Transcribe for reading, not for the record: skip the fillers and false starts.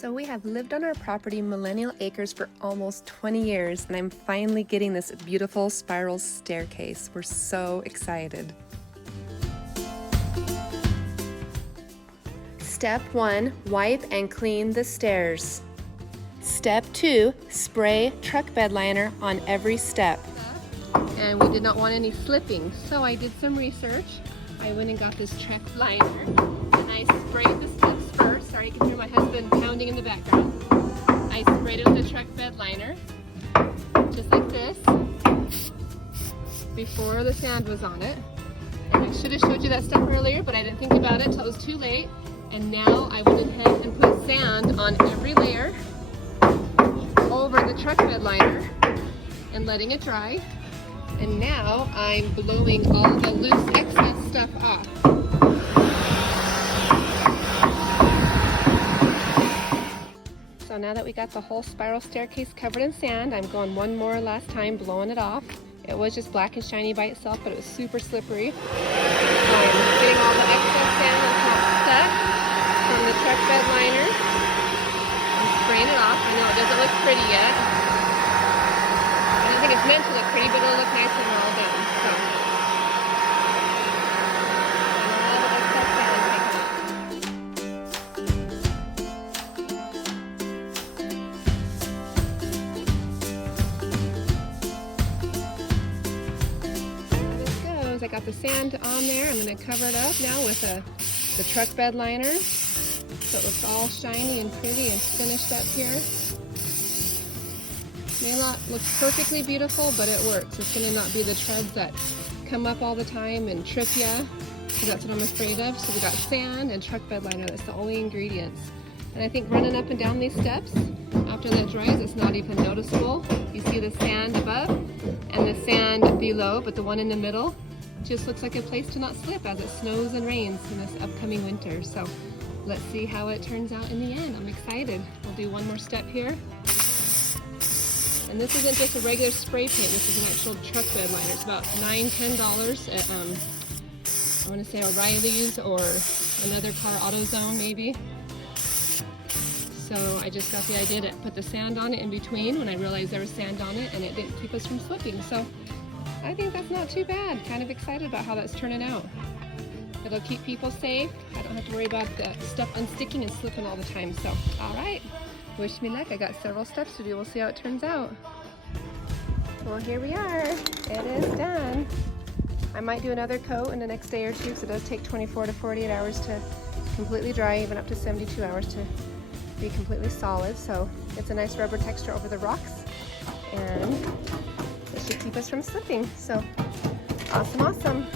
So we have lived on our property, Millennial Acres, for almost 20 years, and I'm finally getting this beautiful spiral staircase. We're so excited. Step 1, wipe and clean the stairs. Step 2, spray truck bed liner on every step. And we did not want any slipping, so I did some research. I went and got this truck liner, and I sprayed the steps first. Sorry, you can hear my husband pounding in the background. I sprayed it with the truck bed liner, just like this, before the sand was on it. And I should have showed you that stuff earlier, but I didn't think about it until it was too late. And now I went ahead and put sand on every layer over the truck bed liner and letting it dry. And now I'm blowing all the loose excess stuff off. So now that we got the whole spiral staircase covered in sand, I'm going one more last time, blowing it off. It was just black and shiny by itself, but it was super slippery. So I'm getting all the excess sand and top stuff from the truck bed liner. I'm spraying it off. I know it doesn't look pretty yet. I don't think it's meant to look pretty, but it'll look nice when we're all done. So, all the excess sand taken off. There this goes. I got the sand on there. I'm going to cover it up now with the truck bed liner, so it looks all shiny and pretty and finished up here. May not look perfectly beautiful, but it works. It's going to not be the treads that come up all the time and trip you, because that's what I'm afraid of. So we got sand and truck bed liner. That's the only ingredients. And I think running up and down these steps, after that dries, it's not even noticeable. You see the sand above and the sand below, but the one in the middle just looks like a place to not slip as it snows and rains in this upcoming winter. So let's see how it turns out in the end. I'm excited. We'll do one more step here. And this isn't just a regular spray paint, this is an actual truck bed liner. It's about $9–10 at, I want to say O'Reilly's or another car, AutoZone maybe. So I just got the idea to put the sand on it in between when I realized there was sand on it, and it didn't keep us from slipping. So I think that's not too bad. Kind of excited about how that's turning out. It'll keep people safe. I don't have to worry about the stuff unsticking and slipping all the time. So, all right. Wish me luck. I got several steps to do. We'll see how it turns out. Well, here we are. It is done. I might do another coat in the next day or two, because it does take 24 to 48 hours to completely dry, even up to 72 hours to be completely solid. So it's a nice rubber texture over the rocks, and it should keep us from slipping. So awesome, awesome.